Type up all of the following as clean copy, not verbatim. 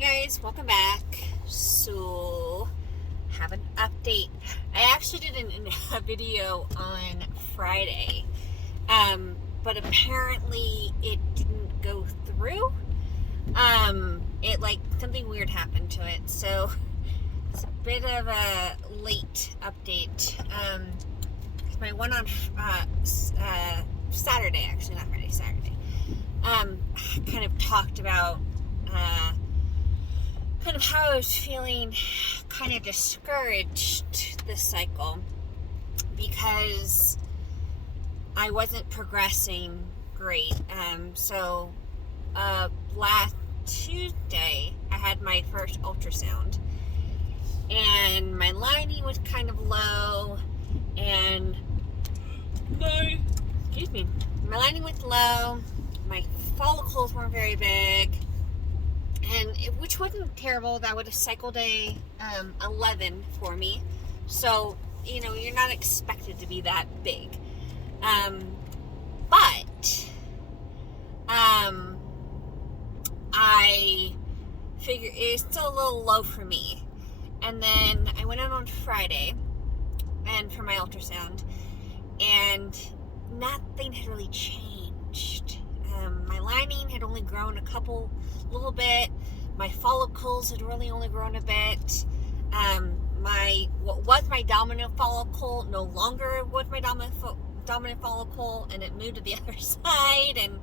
Guys, welcome back. So, have an update. I actually did a video on Friday, but apparently it didn't go through. Something weird happened to it, so it's a bit of a late update. My one on Saturday, actually not Friday, Saturday, kind of talked about kind of how I was feeling kind of discouraged this cycle because I wasn't progressing great. Last Tuesday I had my first ultrasound and my lining was kind of low and my lining was low, my follicles weren't very big, which wasn't terrible. That would have cycle day 11 for me. So, you're not expected to be that big. But I figure it's still a little low for me. And then I went out on Friday and for my ultrasound, and nothing had really changed. My lining had only grown little bit. My follicles had really only grown a bit. What was my dominant follicle no longer was my dominant follicle, and it moved to the other side. And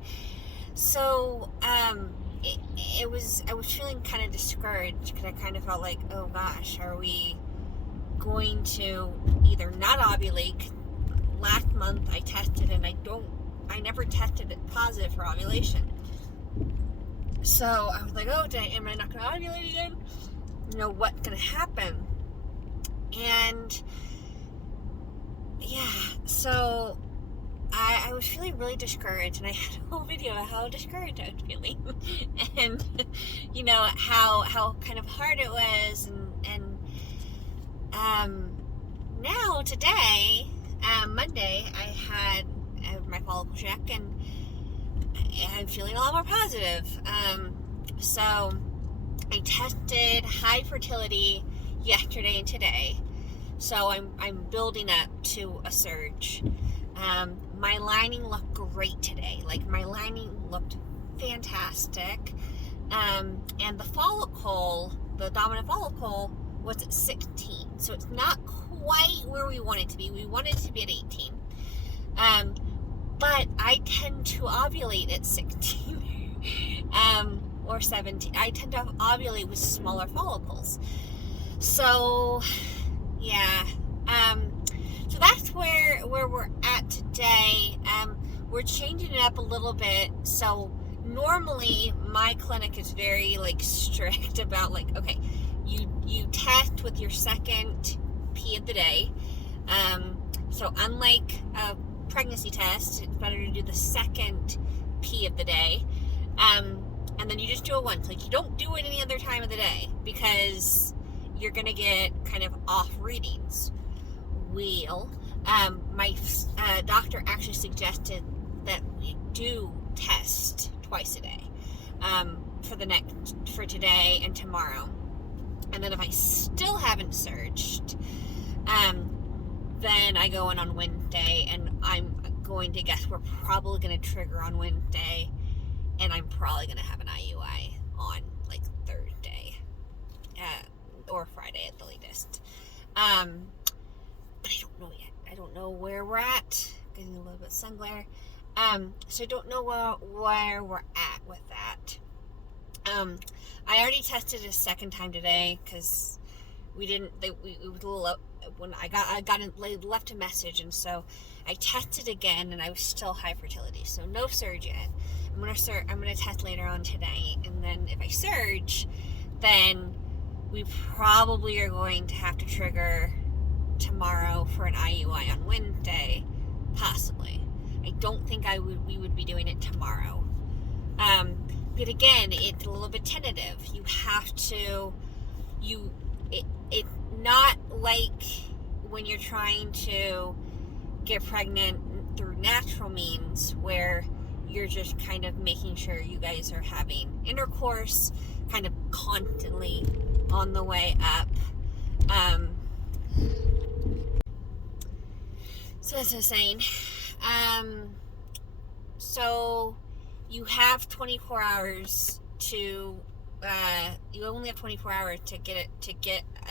so I was feeling kind of discouraged because I kind of felt like, oh gosh, are we going to either not ovulate? Last month I tested and I never tested it positive for ovulation. So I was like, am I not going to ovulate again? What's going to happen? And yeah, so I was feeling really discouraged, and I had a whole video of how discouraged I was feeling and how kind of hard it was, and now today, Monday, I had my follicle check, and I'm feeling a lot more positive. So I tested high fertility yesterday and today, so I'm building up to a surge. My lining looked great today. My lining looked fantastic. And the dominant follicle was at 16. So it's not quite where we want it to be. We want it to be at 18. But I tend to ovulate at 16 or 17. I tend to ovulate with smaller follicles. So, yeah. So that's where we're at today. We're changing it up a little bit. So normally my clinic is very strict about okay, you test with your second P of the day. So unlike a pregnancy test, it's better to do the second P of the day. And then you just do it once. You don't do it any other time of the day because you're gonna get kind of off readings. My doctor actually suggested that we do test twice a day for today and tomorrow. And then if I still haven't surged, then I go in on Wednesday, and I'm going to guess we're probably going to trigger on Wednesday, and I'm probably going to have an IUI on Thursday or Friday at the latest. But I don't know yet. I don't know where we're at. Getting a little bit of sun glare. So I don't know where we're at with that. I already tested a second time today because it was a little when I left a message, and so I tested again, and I was still high fertility. So no surge yet. I'm gonna test later on today, and then if I surge, then we probably are going to have to trigger tomorrow for an IUI on Wednesday, possibly. I don't think we would be doing it tomorrow. But again, it's a little bit tentative. You have to, it's not like when you're trying to get pregnant through natural means where you're just kind of making sure you guys are having intercourse kind of constantly on the way up. So as I was saying, so you have 24 hours to, you only have 24 hours to get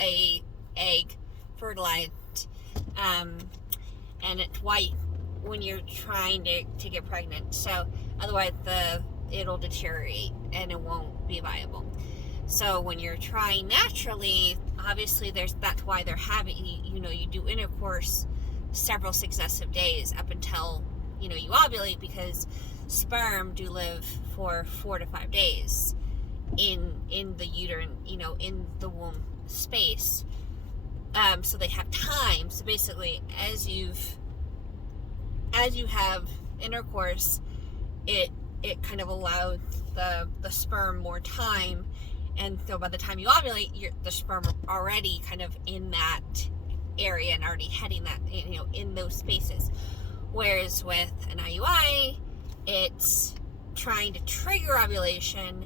a egg fertilized, and it's white when you're trying to get pregnant. So otherwise it'll deteriorate and it won't be viable. So when you're trying naturally, obviously that's why they're having, you do intercourse several successive days up until, you ovulate, because sperm do live for 4 to 5 days in the uterine, in the womb space. So they have time. So basically, as you have intercourse, it kind of allows the sperm more time, and so by the time you ovulate, the sperm are already kind of in that area and already heading that, in those spaces. Whereas with an IUI, it's trying to trigger ovulation,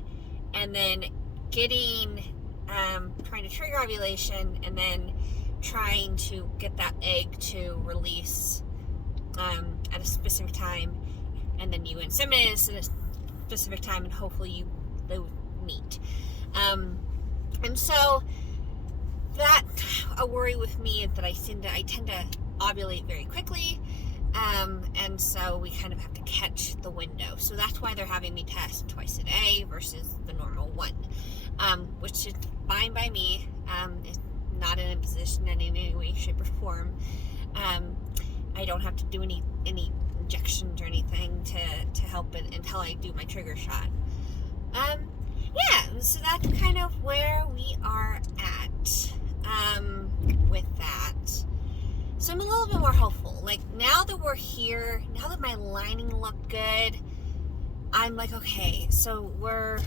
and then trying to trigger ovulation, and then trying to get that egg to release at a specific time, and then you inseminate at a specific time, and hopefully they meet. And so that a worry with me is that I tend to ovulate very quickly, and so we kind of have to catch the window. So that's why they're having me test twice a day versus the normal one, which is fine by me. It's not in a position in any way, shape, or form. I don't have to do any injections or anything to help it until I do my trigger shot. So that's kind of where we are at with that. So I'm a little bit more hopeful. Like, now that we're here, now that my lining looked good, I'm like, okay, so we're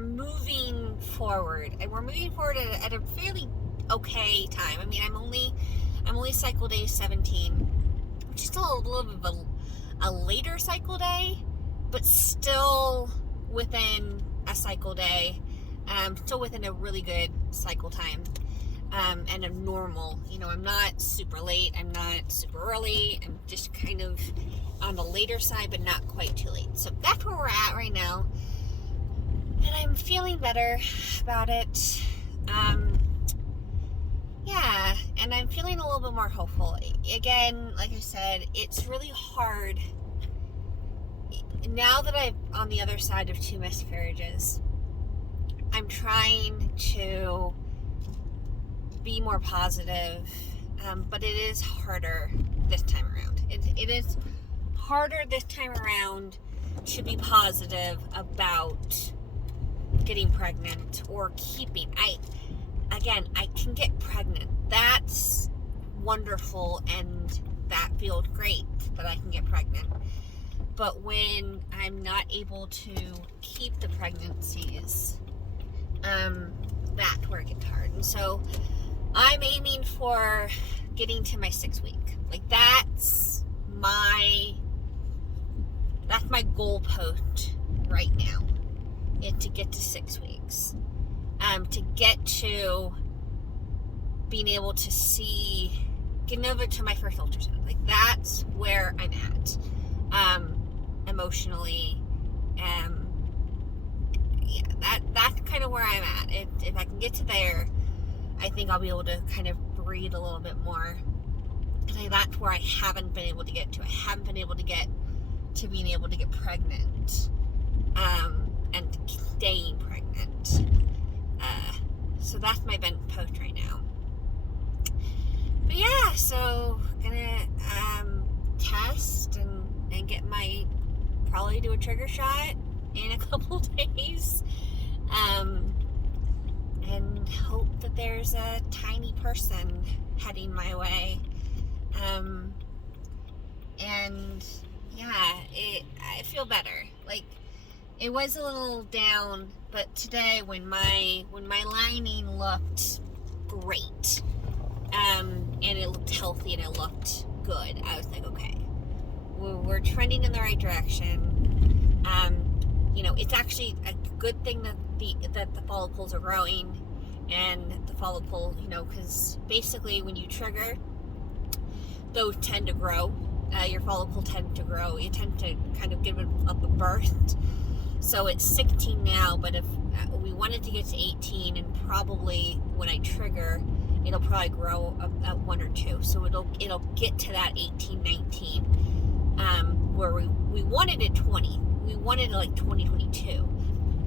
moving forward, and we're moving forward at a fairly okay time. I mean, I'm only cycle day 17, which is still a little bit of a later cycle day, but still within a cycle day, still within a really good cycle time, and a normal. I'm not super late, I'm not super early, I'm just kind of on the later side, but not quite too late. So that's where we're at right now, and I'm feeling better about it. And I'm feeling a little bit more hopeful. Again, like I said, it's really hard now that I'm on the other side of 2 miscarriages. I'm trying to be more positive, but it is harder this time around. It is harder this time around to be positive about getting pregnant or keeping. I can get pregnant. That's wonderful, and that feels great that I can get pregnant. But when I'm not able to keep the pregnancies, that's where it gets hard. And so I'm aiming for getting to my 6th week. Like, that's my goalpost right now, is to get to 6 weeks. To get to being able to getting over to my first ultrasound. Like, that's where I'm at, emotionally. That's kind of where I'm at. If I can get to there, I think I'll be able to kind of breathe a little bit more. Because that's where I haven't been able to get to. I haven't been able to get to being able to get pregnant, and staying pregnant. So that's my bent post right now. But yeah, so gonna test and get probably do a trigger shot in a couple days, and hope that there's a tiny person heading my way, and yeah, I feel better. Like, it was a little down, but today when my lining looked great, and it looked healthy and it looked good, I was like, okay, we're trending in the right direction. it's actually a good thing that the follicles are growing, and the follicle, because basically when you trigger, those tend to grow. Your follicle tend to grow. You tend to kind of give it up a burst. So it's 16 now, but if we wanted to get to 18, and probably when I trigger, it'll probably grow at 1 or 2. So it'll get to that 18, 19, where we wanted it 20. We wanted it like 2022.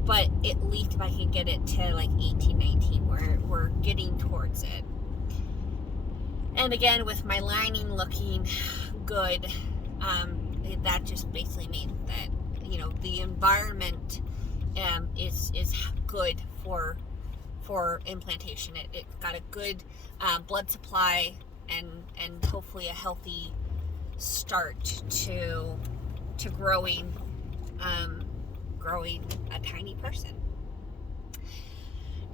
But at least if I can get it to like 18, 19, where we're getting towards it. And again, with my lining looking good, that just basically means that, the environment is good for implantation. It got a good blood supply and hopefully a healthy start to growing a tiny person.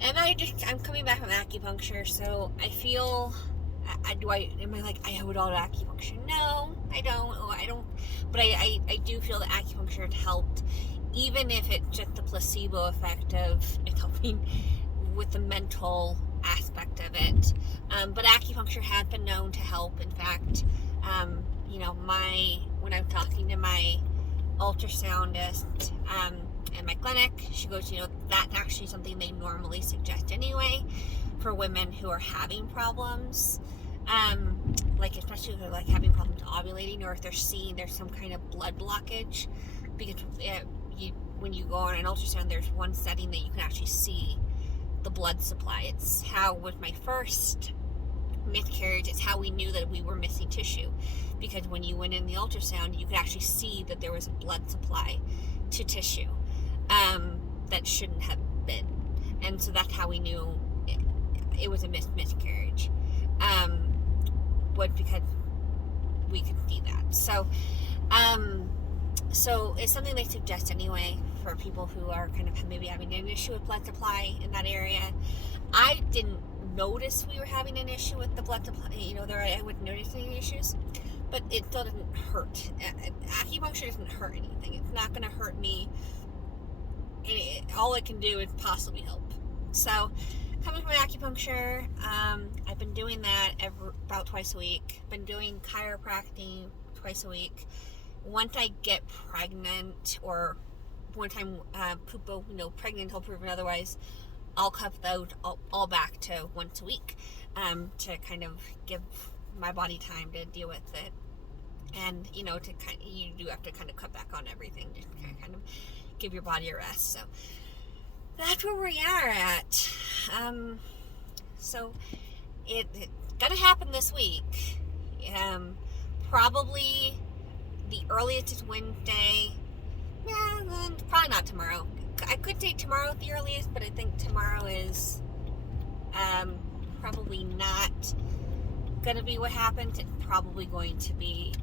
And I'm coming back from acupuncture, so I feel, am I like, I owe it all to acupuncture? No, I don't, but I do feel that acupuncture helped, even if it's just the placebo effect of it helping with the mental aspect of it. But acupuncture has been known to help. In fact, when I'm talking to my ultrasoundist in my clinic, she goes, that's actually something they normally suggest anyway for women who are having problems, like especially if they're like having problems ovulating, or if they're seeing there's some kind of blood blockage, because when you go on an ultrasound, there's one setting that you can actually see the blood supply. It's how with my first miscarriage, it's how we knew that we were missing tissue, because when you went in the ultrasound, you could actually see that there was a blood supply to tissue that shouldn't have been, and so that's how we knew it was a miscarriage, because we could see that. So it's something they suggest anyway for people who are kind of maybe having an issue with blood supply in that area. I didn't notice we were having an issue with the blood supply, I wouldn't notice any issues, but it still doesn't hurt. Acupuncture doesn't hurt anything. It's not going to hurt me. All it can do is possibly help. So, coming from acupuncture, I've been doing that about twice a week. Been doing chiropractic twice a week. Once I get pregnant, or one time Pupo, pregnant until proven otherwise, I'll cut those all back to once a week, to kind of give my body time to deal with it. And, you do have to kind of cut back on everything to kind of give your body a rest. So that's where we are at. So it's gonna happen this week. Probably the earliest is Wednesday. Yeah, probably not tomorrow. I could say tomorrow at the earliest, but I think tomorrow is probably not going to be what happens. It's probably going to be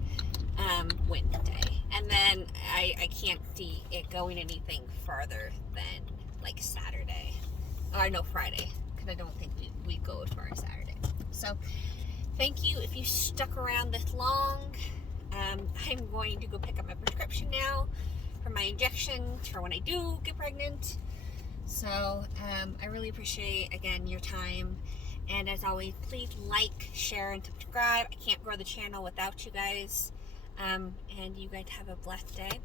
Wednesday. And then I can't see it going anything farther than like Saturday. Or no, Friday. Because I don't think we go as far as Saturday. So thank you if you stuck around this long. I'm going to go pick up my prescription now for my injections for when I do get pregnant. So I really appreciate, again, your time. And as always, please like, share, and subscribe. I can't grow the channel without you guys. And you guys have a blessed day.